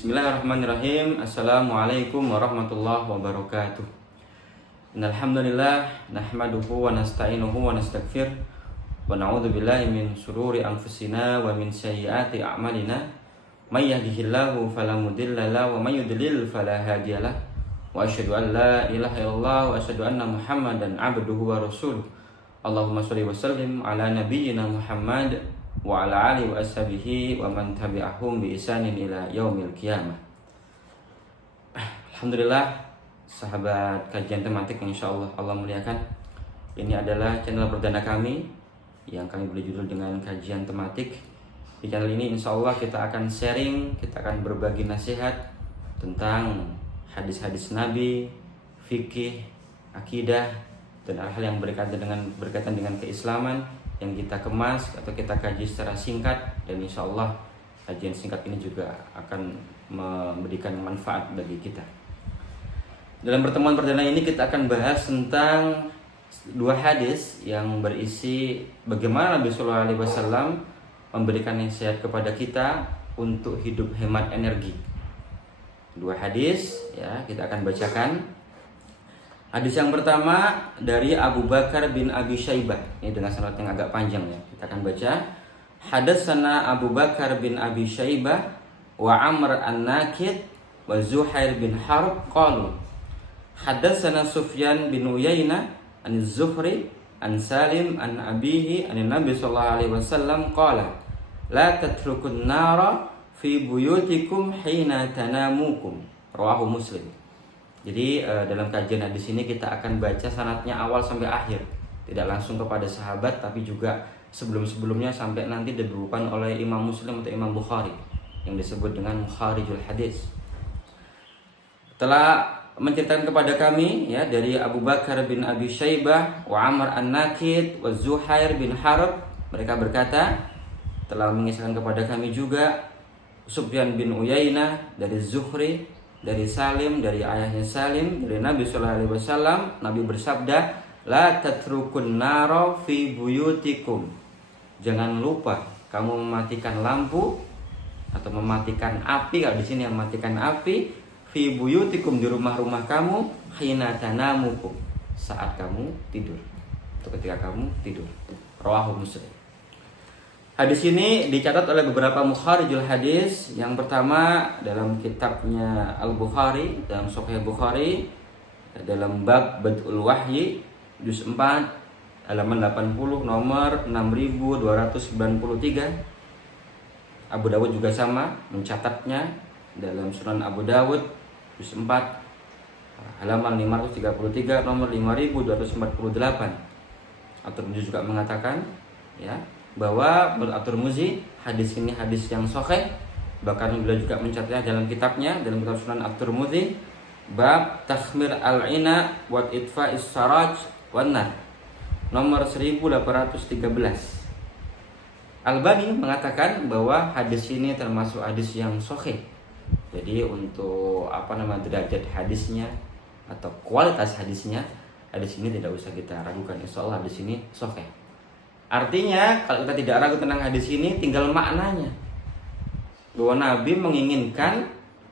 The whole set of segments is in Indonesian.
Bismillahirrahmanirrahim. Assalamualaikum warahmatullahi wabarakatuh. Innal hamdalillah nahmaduhu wa nasta'inuhu wa nastaghfir wa na'udzu billahi min shururi anfusina wa min sayyiati a'malina. May yahdihillahu fala mudilla lahu wa may yudlil fala hadiyalah. Wa asyhadu an la ilaha illallah wa asyhadu anna Muhammadan 'abduhu wa rasuluh. Allahumma shalli wa sallim ala nabiyyina Muhammad wa ala alihi wa ashabihi wa man tabi'ahum bi ihsanin ila yaumil qiyamah. Alhamdulillah, sahabat kajian tematik yang insyaallah Allah muliakan. Ini adalah channel perdana kami yang kami beri judul dengan kajian tematik. Di channel ini insyaallah kita akan sharing, kita akan berbagi nasihat tentang hadis-hadis Nabi, fikih, akidah, dan hal-hal yang berkaitan dengan keislaman yang kita kemas atau kita kaji secara singkat, dan insya Allah kajian singkat ini juga akan memberikan manfaat bagi kita. Dalam pertemuan perdana ini kita akan bahas tentang dua hadis yang berisi bagaimana Nabi Shallallahu Alaihi Wasallam memberikan nasihat kepada kita untuk hidup hemat energi. Dua hadis ya kita akan bacakan. Hadis yang pertama dari Abu Bakar bin Abi Syaibah. Ini dengan sanad yang agak panjang ya. Kita akan baca. Hadatsana Abu Bakar bin Abi Syaibah wa Amr an-Nakid wa Zuhair bin Harb qalu. Hadatsana Sufyan bin Uyainah an Zuhri an Salim an abihi an Nabi sallallahu alaihi wasallam qala la tatrukun nara fi buyutikum hina tanamukum. Rawahu Muslim. Jadi dalam kajian hadis ini kita akan baca sanadnya awal sampai akhir, tidak langsung kepada sahabat, tapi juga sebelum-sebelumnya sampai nanti dibawakan oleh Imam Muslim atau Imam Bukhari yang disebut dengan Mukharijul Hadis. Telah menceritakan kepada kami ya dari Abu Bakar bin Abi Syaibah wa Amr an-Nakid wa Zuhair bin Harb, mereka berkata telah mengisahkan kepada kami juga Sufyan bin Uyainah dari Zuhri, dari Salim, dari ayahnya Salim, dari Nabi Sallallahu Alaihi Wasallam. Nabi bersabda, la tatrukun naro fi buyutikum. Jangan lupa kamu mematikan lampu atau mematikan api. Kalau di sini yang mematikan api, fi buyutikum, di rumah-rumah kamu, hina tanamukum, saat kamu tidur atau ketika kamu tidur. Rawahu Muslim. Hadis ini dicatat oleh beberapa mukharijul hadis. Yang pertama dalam kitabnya Al-Bukhari, dalam Sahih Bukhari, dalam bab Bad'ul Wahyi juz 4 halaman 80 nomor 6293. Abu Dawud juga sama mencatatnya dalam Sunan Abu Dawud juz 4 halaman 533 nomor 5248. At-Tirmidzi juga mengatakan ya bahwa menurut At-Tirmidzi hadis ini hadis yang sahih, bahkan beliau juga mencatatnya dalam kitabnya, dalam kitab Sunan At-Tirmidzi bab takhmir al-ina wa itfa'is saraj wan nar nomor 1813. Albani mengatakan bahwa hadis ini termasuk hadis yang sahih. Jadi untuk derajat hadisnya atau kualitas hadisnya, hadis ini tidak usah kita ragukan, insyaallah hadis ini sahih. Artinya kalau kita tidak ragu tentang hadis ini, tinggal maknanya bahwa Nabi menginginkan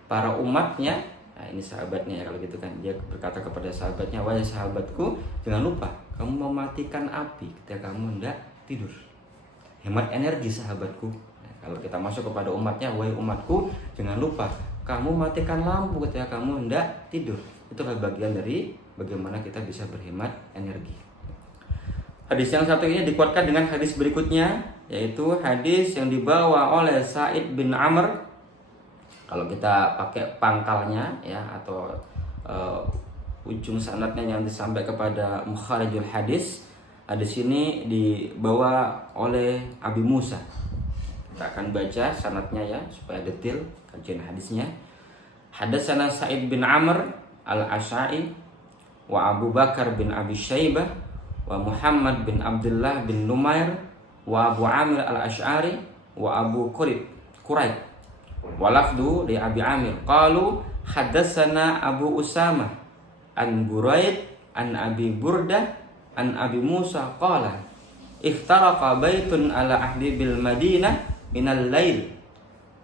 para umatnya, nah ini sahabatnya ya kalau gitu kan, dia berkata kepada sahabatnya, wahai sahabatku, jangan lupa kamu mematikan api ketika kamu hendak tidur. Hemat energi sahabatku. Nah, kalau kita masuk kepada umatnya, wahai umatku, jangan lupa kamu matikan lampu ketika kamu hendak tidur. Itulah bagian dari bagaimana kita bisa berhemat energi. Hadis yang satu ini dikuatkan dengan hadis berikutnya, yaitu hadis yang dibawa oleh Sa'id bin Amr. Kalau kita pakai pangkalnya ya atau ujung sanadnya yang disampaikan kepada Mukharijul Hadis, hadis ini dibawa oleh Abi Musa. Kita akan baca sanadnya ya supaya detail kajian hadisnya. Hadatsana Sa'id bin Amr al-Asy'ari wa Abu Bakar bin Abi Syaibah wa Muhammad bin Abdullah bin Numair wa Abu Amir al-Asy'ari wa Abu Quraib wa lafdu li Abi Amir qalu hadatsana Abu Usamah an Buraid an Abi Burdah an Abi Musa qala iftaraqa baitun ala ahli bil Madinah minal lail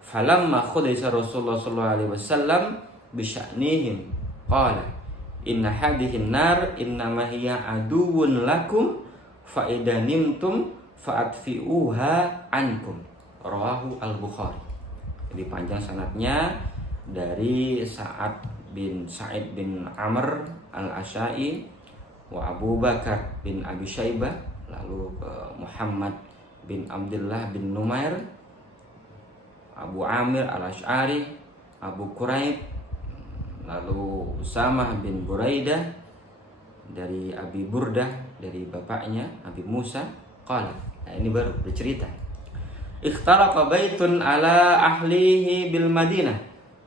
falamma khudisa Rasulullah sallallahu alaihi wasallam bi sya'nihim qala inna hadhihi nar innama hiya aduwwun lakum fa idza nimtum fa'atfi'uha ankum. Rawahu al-Bukhari. Jadi panjang sanadnya dari Sa'ad bin Sa'id bin Amr al-Asyai wa Abu Bakar bin Abi Syaibah, lalu Muhammad bin Abdullah bin Numair, Abu Amir al-Asy'ari, Abu Quraib, lalu Usamah bin Buraidah dari Abi Burdah dari bapaknya Abi Musa qala. Nah, ini baru bercerita. Ikhtaraqa baitun ala ahlihi bil Madinah.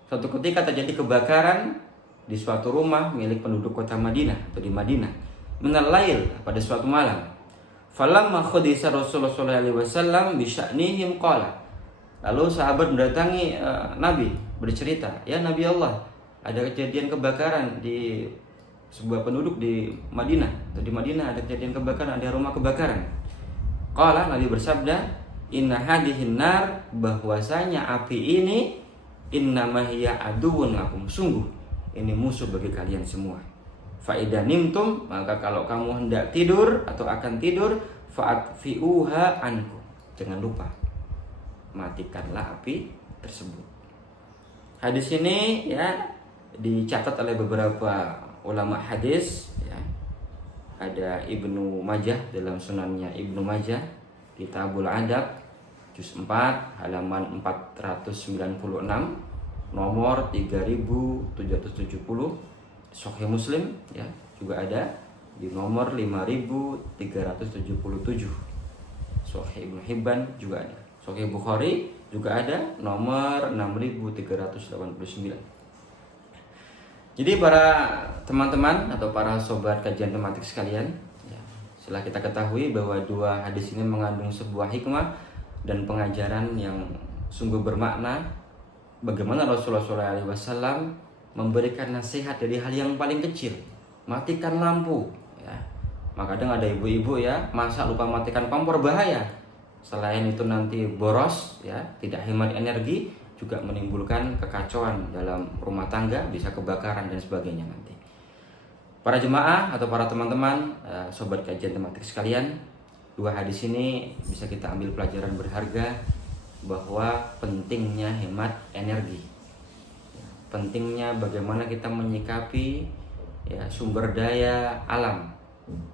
Suatu ketika terjadi kebakaran di suatu rumah milik penduduk kota Madinah atau di Madinah. Minal lail, pada suatu malam. Falamma khudisa Rasulullah sallallahu alaihi wasallam bi sya'nihim qala. Lalu sahabat mendatangi Nabi bercerita, "Ya Nabi Allah, ada kejadian kebakaran di sebuah penduduk di Madinah. Atau di Madinah ada kejadian kebakaran, ada rumah kebakaran." Qala, Nabi bersabda, "Inna hadhihin nar," bahwasanya api ini, "innama hiya aduwwun lakum," sungguh ini musuh bagi kalian semua. Fa idza nimtum, maka kalau kamu hendak tidur atau akan tidur, fa'atfi'uha ankum, jangan lupa matikanlah api tersebut. Hadis ini ya dicatat oleh beberapa ulama hadis ya. Ada Ibnu Majah dalam sunannya Ibnu Majah, Kitabul Adab juz 4 halaman 496, nomor 3770. Sahih Muslim ya juga ada di nomor 5377. Sahih Ibnu Hibban juga ada. Sahih Bukhari juga ada nomor 6389. Jadi para teman-teman atau para sobat kajian tematik sekalian, ya, setelah kita ketahui bahwa dua hadis ini mengandung sebuah hikmah dan pengajaran yang sungguh bermakna, bagaimana Rasulullah SAW memberikan nasihat dari hal yang paling kecil, matikan lampu. Ya. Maka kadang ada ibu-ibu ya, masa lupa matikan kompor, bahaya. Selain itu nanti boros, ya, tidak hemat energi, juga menimbulkan kekacauan dalam rumah tangga, bisa kebakaran dan sebagainya nanti. Para jemaah atau para teman-teman, sobat kajian tematik sekalian, dua hadis ini bisa kita ambil pelajaran berharga bahwa pentingnya hemat energi, pentingnya bagaimana kita menyikapi ya, sumber daya alam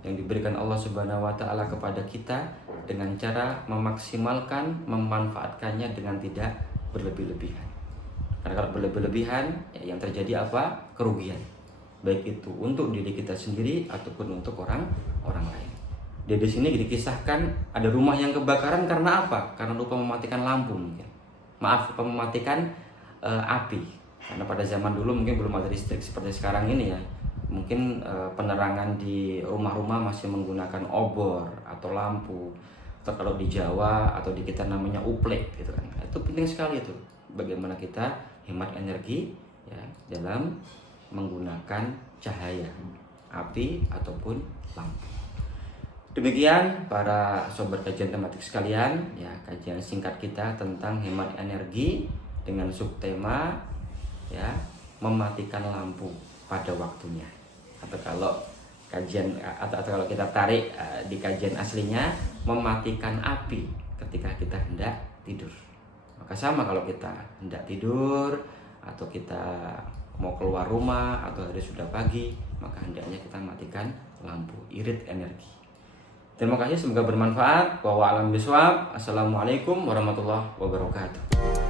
yang diberikan Allah Subhanahu wa taala kepada kita dengan cara memaksimalkan, memanfaatkannya dengan tidak berlebih-lebihan. Karena kalau berlebih-lebihan ya, yang terjadi apa? Kerugian. Baik itu untuk diri kita sendiri ataupun untuk orang lain. Di sini dikisahkan ada rumah yang kebakaran karena apa? Karena lupa mematikan lampu mungkin. Maaf, lupa mematikan api. Karena pada zaman dulu mungkin belum ada listrik seperti sekarang ini ya. Mungkin penerangan di rumah-rumah masih menggunakan obor atau lampu. Atau kalau di Jawa atau di kita namanya uplek gitu kan. Itu penting sekali itu. Bagaimana kita hemat energi ya dalam menggunakan cahaya api ataupun lampu. Demikian para sobat kajian tematik sekalian, ya kajian singkat kita tentang hemat energi dengan subtema ya mematikan lampu pada waktunya. Atau kalau kajian atau kalau kita tarik di kajian aslinya, mematikan api ketika kita hendak tidur. Maka sama kalau kita hendak tidur atau kita mau keluar rumah atau hari sudah pagi, maka hendaknya kita matikan lampu, irit energi. Terima kasih, semoga bermanfaat. Wa a'lam bishawab. Assalamualaikum warahmatullahi wabarakatuh.